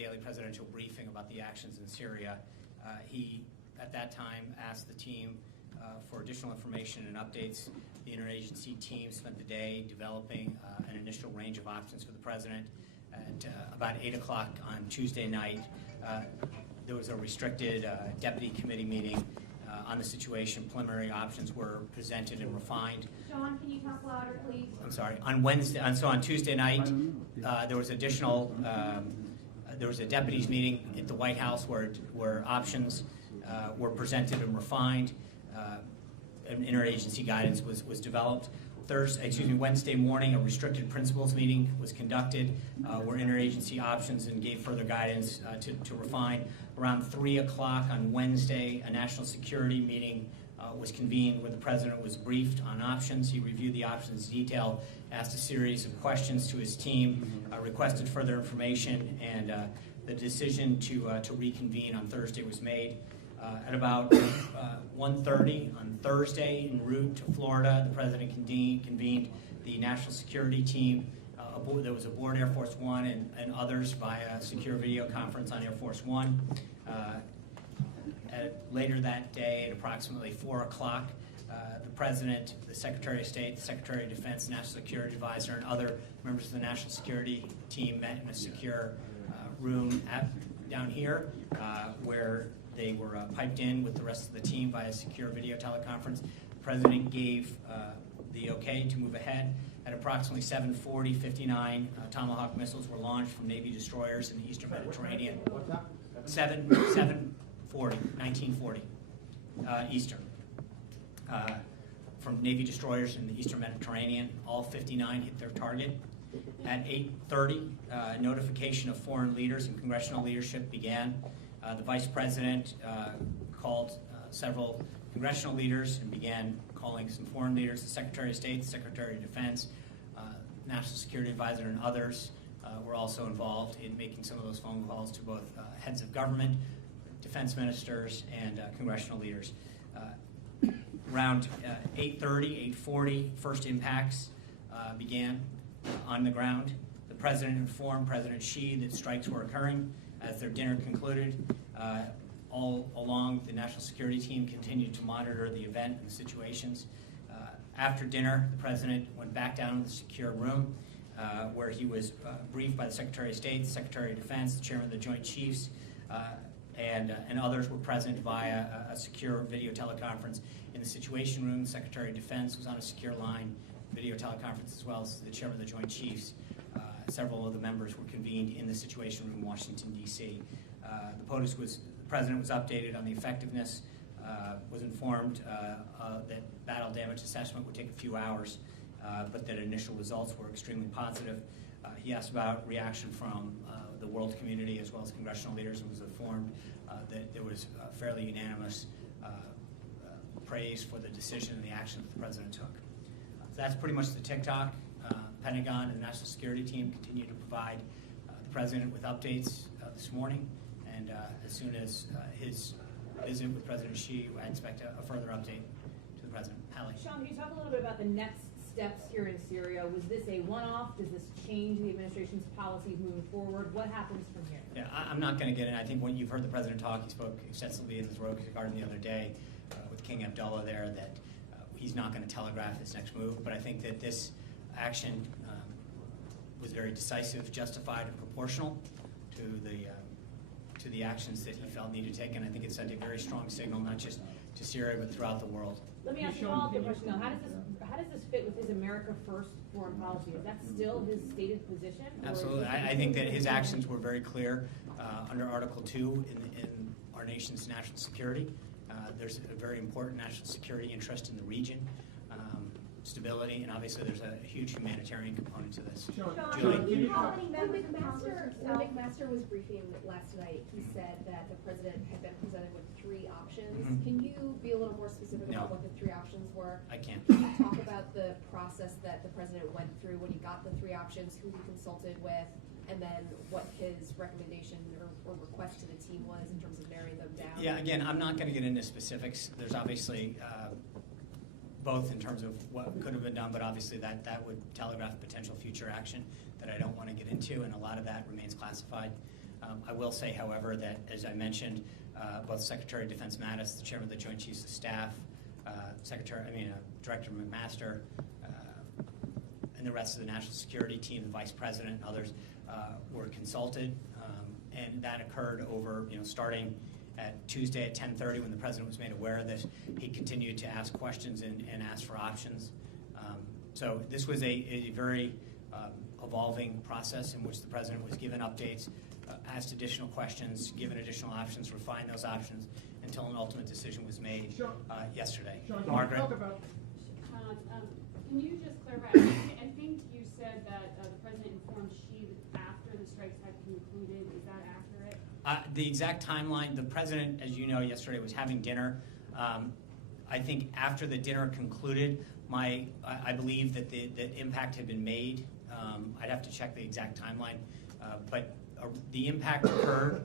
daily presidential briefing about the actions in Syria. He, at that time, asked the team for additional information and updates. The interagency team spent the day developing an initial range of options for the president. At about 8 o'clock on Tuesday night, there was a restricted deputy committee meeting on the situation. Preliminary options were presented and refined. Sean, can you talk louder, please? I'm sorry. On Wednesday, so on Tuesday night, there was additional. There was a deputies meeting at the White House where options were presented and refined. An interagency guidance was developed. Wednesday morning, a restricted principals meeting was conducted where interagency options and gave further guidance to refine. Around 3 o'clock on Wednesday, a national security meeting was convened where the president was briefed on options. He reviewed the options in detail, asked a series of questions to his team, requested further information, and the decision to reconvene on Thursday was made. At about 1:30 on Thursday, en route to Florida, the president convened the national security team. There was aboard Air Force One and others via secure video conference on Air Force One. Later that day, at approximately 4 o'clock, the president, the Secretary of State, the Secretary of Defense, National Security Advisor, and other members of the national security team met in a secure room down here where they were piped in with the rest of the team via secure video teleconference. The president gave the okay to move ahead. At approximately 7:40, 59 Tomahawk missiles were launched from Navy destroyers in the Eastern Mediterranean. What's that? 1940 Eastern. From Navy destroyers in the Eastern Mediterranean. All 59 hit their target. At 8:30, notification of foreign leaders and congressional leadership began. The vice president called several congressional leaders and began calling some foreign leaders. The Secretary of State, the Secretary of Defense, National Security Advisor, and others were also involved in making some of those phone calls to both heads of government, defense ministers, and congressional leaders. Around 8:30, 8:40, first impacts began on the ground. The president informed President Xi that strikes were occurring as their dinner concluded. All along, the national security team continued to monitor the event and the situations. After dinner, the president went back down to the secure room where he was briefed by the Secretary of State, the Secretary of Defense, the Chairman of the Joint Chiefs, and others were present via a secure video teleconference. In the Situation Room, the Secretary of Defense was on a secure line, video teleconference, as well as the Chairman of the Joint Chiefs. Several of the members were convened in the Situation Room in Washington, D.C. The president was updated on the effectiveness, was informed that battle damage assessment would take a few hours, but that initial results were extremely positive. He asked about reaction from the world community as well as congressional leaders and was informed that there was fairly unanimous praise for the decision and the action that the president took. So that's pretty much the tick-tock. Pentagon and the National Security Team continue to provide the president with updates this morning, and as soon as his visit with President Xi, I expect a further update to the president. Hallie. Sean, can you talk a little bit about the next steps here in Syria? Was this a one-off? Does this change the administration's policies moving forward? What happens from here? Yeah, I'm not going to get in. I think when you've heard the president talk, he spoke extensively in his Rose Garden the other day with King Abdullah there, that he's not going to telegraph his next move, but I think that this action was very decisive, justified, and proportional to the actions that he felt needed to take, and I think it sent a very strong signal, not just to Syria, but throughout the world. Let me ask you a follow-up question, though. How does this fit with his America First foreign policy? Is that still his stated position? Absolutely. I think that his actions were very clear under Article 2 in our nation's national security. There's a very important national security interest in the region. Stability, and obviously there's a huge humanitarian component to this. Julie? When McMaster was briefing last night, he said that the president had been presented with 3 options. Mm-hmm. Can you be a little more specific about what the 3 options were? I can't. Can you talk about the process that the president went through when he got the 3 options, who he consulted with, and then what his recommendation or request to the team was in terms of narrowing them down? Yeah, again, I'm not going to get into specifics. There's obviously both in terms of what could have been done, but obviously that would telegraph potential future action that I don't want to get into, and a lot of that remains classified. I will say, however, that as I mentioned, both Secretary of Defense Mattis, the Chairman of the Joint Chiefs of Staff, Director McMaster, and the rest of the National Security Team, the Vice President, and others were consulted, and that occurred over, starting at Tuesday at 10:30 when the President was made aware of this. He continued to ask questions and ask for options. So this was a very evolving process in which the President was given updates, asked additional questions, given additional options, refined those options until an ultimate decision was made yesterday. Margaret? Sean, can you just clarify? I think you said that the President informed Xi after the strikes had concluded. Is that accurate? The exact timeline, the President, as you know, yesterday was having dinner. I think after the dinner concluded, I believe that the impact had been made. I'd have to check the exact timeline, but the impact occurred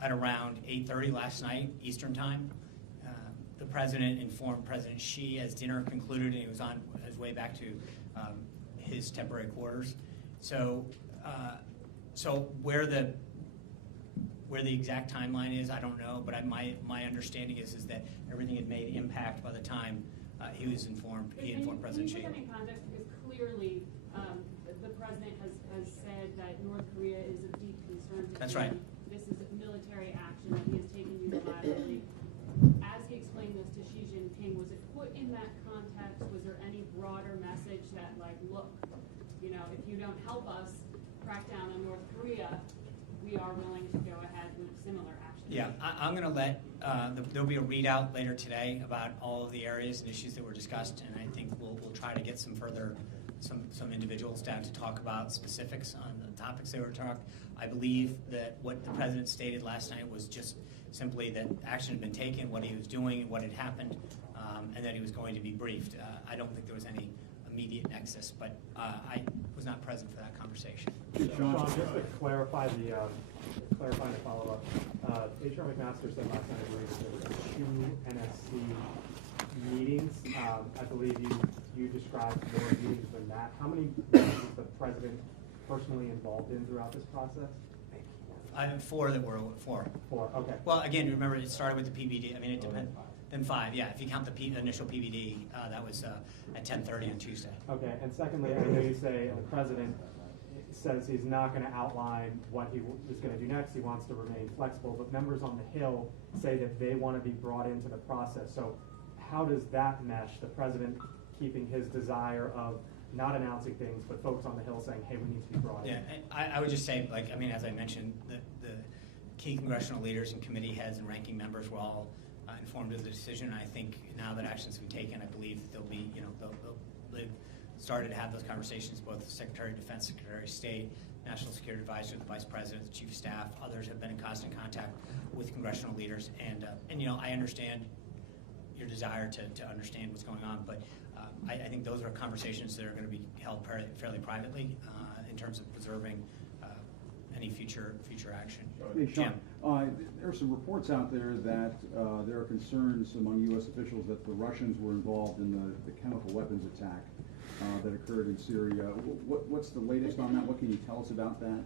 at around 8:30 last night, Eastern Time. The President informed President Xi as dinner concluded, and he was on his way back to his temporary quarters. So where the exact timeline is, I don't know, but my understanding is that everything had made impact by the time he was informed. He informed President Xi. Can you put that in context? Because clearly, the President has said that North Korea is of deep concern to That's him. right. This is a military action that he has taken unilaterally. As he explained this to Xi Jinping, was it put in that context? Was there any broader message that, like, look, if you don't help us crack down on North Korea, we are willing to go ahead with similar action? Yeah, I'm going to let, there'll be a readout later today about all of the areas and issues that were discussed, and I think we'll try to get some individuals down to talk about specifics on the topics they were talking. I believe that what the President stated last night was just simply that action had been taken, what he was doing, what had happened, and that he was going to be briefed. I don't think there was any immediate nexus, but I was not present for that conversation. Sean, just to clarify clarifying the follow-up, HR McMaster said last night, I believe, that there were 2 NSC meetings. I believe you described more meetings than that. How many meetings was the President personally involved in throughout this process? I have 4 that were 4. 4, okay. Well, again, remember it started with the PBD. I mean, it depends. Then 5, yeah. If you count the initial PBD, that was at 10:30 on Tuesday. Okay, and secondly, I know you say the President says he's not going to outline what he is going to do next. He wants to remain flexible, but members on the Hill say that they want to be brought into the process. So how does that mesh, the President keeping his desire of not announcing things, but folks on the Hill saying, hey, we need to be brought in? Yeah, I would just say, as I mentioned, the key congressional leaders and committee heads and ranking members were all informed of the decision. And I think now that action's been taken, I believe that they'll be, they've started to have those conversations. Both the Secretary of Defense, Secretary of State, National Security Advisor, the Vice President, the Chief of Staff, others have been in constant contact with congressional leaders. And I understand your desire to understand what's going on, but I think those are conversations that are going to be held fairly privately in terms of preserving any future action. Hey, Sean, there are some reports out there that there are concerns among U.S. officials that the Russians were involved in the chemical weapons attack that occurred in Syria. What's the latest on that? What can you tell us about that?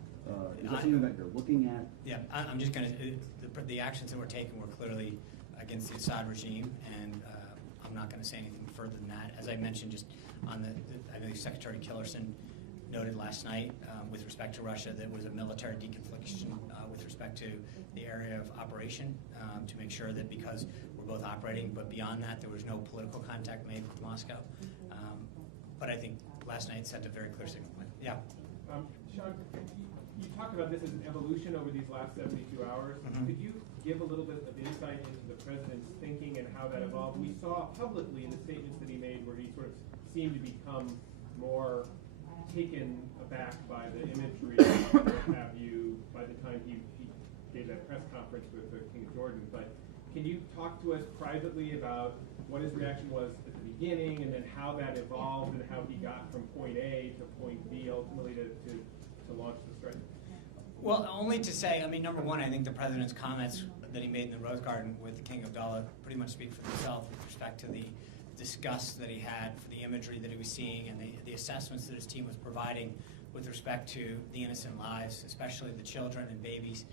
Is that something that you're looking at? Yeah, I'm just going to, the actions that were taken were clearly against the Assad regime, and I'm not going to say anything further than that. As I mentioned, just on I know Secretary Tillerson noted last night with respect to Russia that was a military deconfliction with respect to the area of operation to make sure that because we're both operating, but beyond that, there was no political contact made with Moscow. But I think last night sent a very clear signal. Yeah. Sean, you talked about this as an evolution over these last 72 hours. Mm-hmm. Could you give a little bit of insight into the President's thinking and how that evolved? We saw publicly in the statements that he made where he sort of seemed to become more taken aback by the imagery and what have you by the time he gave that press conference with the King of Jordan. But can you talk to us privately about what his reaction was at the beginning and then how that evolved and how he got from point A to point B ultimately to launch the strike? Well, only to say, number one, I think the President's comments that he made in the Rose Garden with the King Abdullah pretty much speak for themselves with respect to the disgust that he had for the imagery that he was seeing and the assessments that his team was providing with respect to the innocent lives, especially the children and babies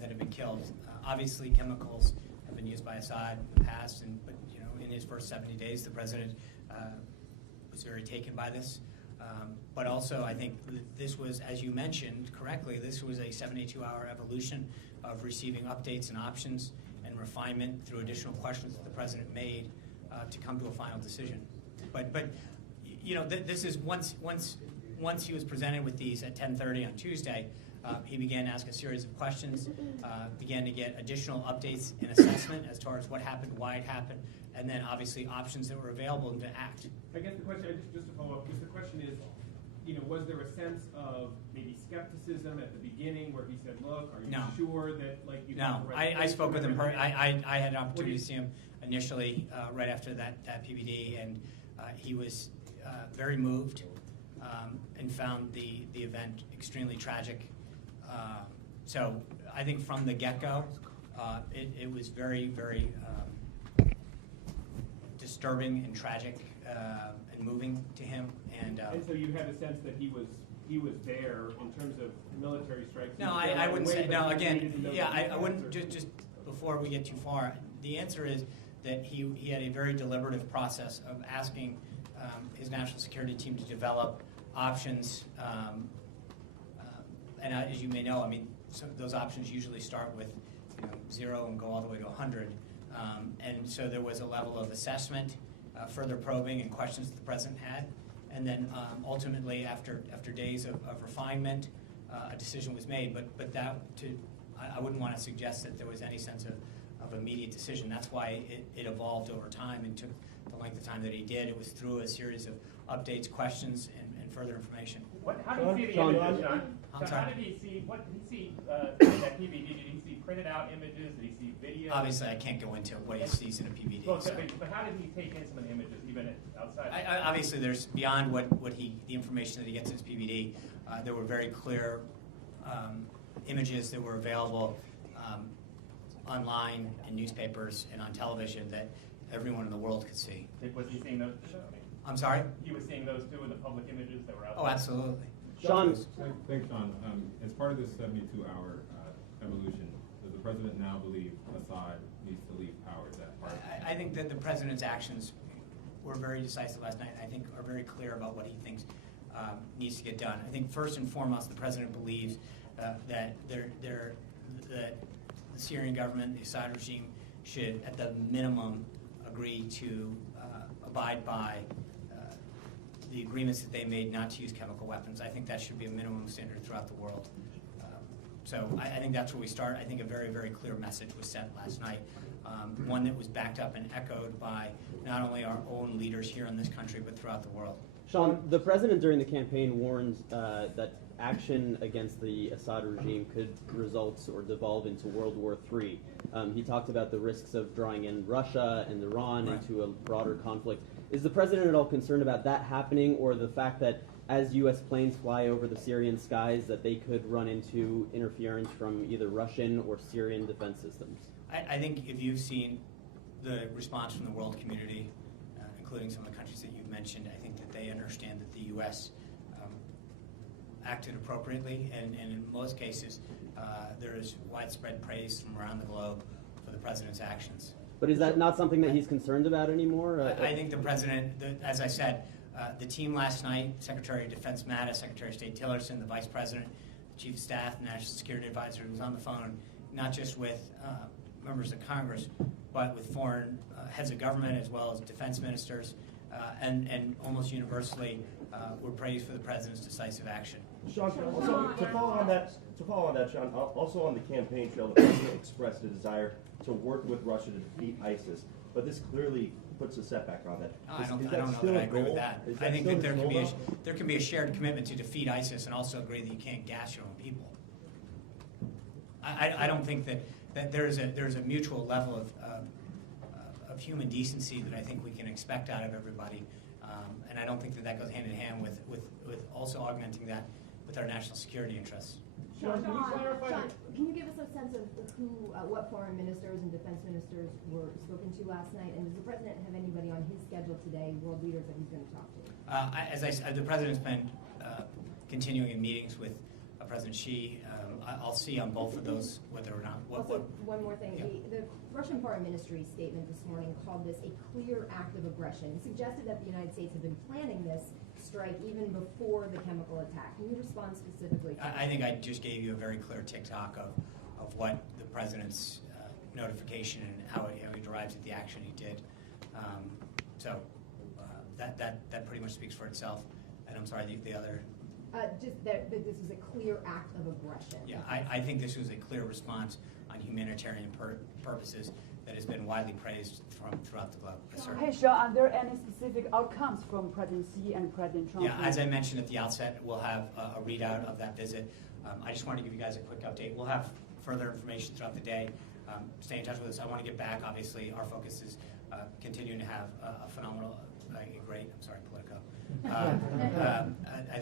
that have been killed. Obviously, chemicals have been used by Assad in the past, but in his first 70 days, the president was very taken by this. But also, I think this was, as you mentioned correctly, this was a 72-hour evolution of receiving updates and options and refinement through additional questions that the president made to come to a final decision. But this is once he was presented with these at 10:30 on Tuesday, he began to ask a series of questions, began to get additional updates and assessment as far as what happened, why it happened, and then obviously options that were available to act. I guess the question, just to follow up, because the question is, was there a sense of maybe skepticism at the beginning where he said, look, are you sure that, like, you have No, the right I spoke with him. I had an What opportunity do to see him initially right after that PBD, and he was very moved and found the event extremely tragic. So I think from the get-go, it was very, very disturbing and tragic and moving to him. And so you had a sense that he was there in terms of military strikes? no, I wouldn't say, no, again, yeah, I wouldn't, just before we get too far, the answer is that he had a very deliberative process of asking his national security team to develop options, and as you may know, I mean, those options usually start with 0 and go all the way to 100, and so there was a level of assessment, further probing and questions that the president had, and then ultimately after days of refinement, a decision was made. But I wouldn't want to suggest that there was any sense of immediate decision. That's why it evolved over time and took the length of time that he did. It was through a series of updates, questions, and further information. How did he see the Sean, images, John? I'm So sorry? how did he see, what did he see in that PVD? Did he see printed out images? Did he see video? Obviously, I can't go into what he sees in a PVD. Well, So. but how did he take in some of the images, even outside? Obviously, there's beyond the information that he gets in his PVD. There were very clear images that were available online in newspapers and on television that everyone in the world could see. Was he seeing those too? I'm sorry? He was seeing those too in the public images that were out Oh, there? absolutely. Sean, Thanks, Sean. As part of this 72-hour evolution, does the president now believe Assad needs to leave power? Is that part of it? I think that the president's actions were very decisive last night, and I think are very clear about what he thinks needs to get done. I think first and foremost, the president believes that the Syrian government, the Assad regime, should, at the minimum, agree to abide by the agreements that they made not to use chemical weapons. I think that should be a minimum standard throughout the world. So I think that's where we start. I think a very, very clear message was sent last night, one that was backed up and echoed by not only our own leaders here in this country, but throughout the world. Sean, the president during the campaign warned that action against the Assad regime could result or devolve into World War III. He talked about the risks of drawing in Russia and Iran into a broader conflict. Is the president at all concerned about that happening, or the fact that as U.S. planes fly over the Syrian skies that they could run into interference from either Russian or Syrian defense systems? I think if you've seen the response from the world community, including some of the countries that you've mentioned, I think that they understand that the U.S. Acted appropriately, and in most cases, there is widespread praise from around the globe for the president's actions. But is that not something that he's concerned about anymore? I think the president, as I said, the team last night, Secretary of Defense Mattis, Secretary of State Tillerson, the Vice President, the Chief of Staff, National Security Advisor, was on the phone, not just with members of Congress, but with foreign heads of government as well as defense ministers, and almost universally were praised for the president's decisive action. Sean, also, to follow on that, Sean, also on the campaign trail, the president expressed a desire to work with Russia to defeat ISIS, but this clearly puts a setback on that. I don't know that I agree with that. I think that there can be a shared commitment to defeat ISIS and also agree that you can't gas your own people. I don't think that there's a mutual level of human decency that I think we can expect out of everybody, and I don't think that goes hand in hand with also augmenting that with our national security interests. Sean, can you give us a sense of who, what foreign ministers and defense ministers were spoken to last night? And does the president have anybody on his schedule today, world leaders that he's going to talk to? As I said, the president's been continuing in meetings with President Xi. I'll see on both of those whether or not. Also, one more thing. Yeah. The Russian Foreign Ministry statement this morning called this a clear act of aggression. It suggested that the United States had been planning this strike even before the chemical attack. Can you respond specifically? I think I just gave you a very clear tick-tock of what the president's notification and how he derives at the action he did. That pretty much speaks for itself. And I'm sorry, the other. Just that this was a clear act of aggression. Yeah, I think this was a clear response on humanitarian purposes that has been widely praised throughout the globe. Yes, sir. Hey, Sean, are there any specific outcomes from President Xi and President Trump? Yeah, as I mentioned at the outset, we'll have a readout of that visit. I just wanted to give you guys a quick update. We'll have further information throughout the day. Stay in touch with us. I want to get back. Obviously, our focus is continuing to have a phenomenal, great, I'm sorry, Politico. I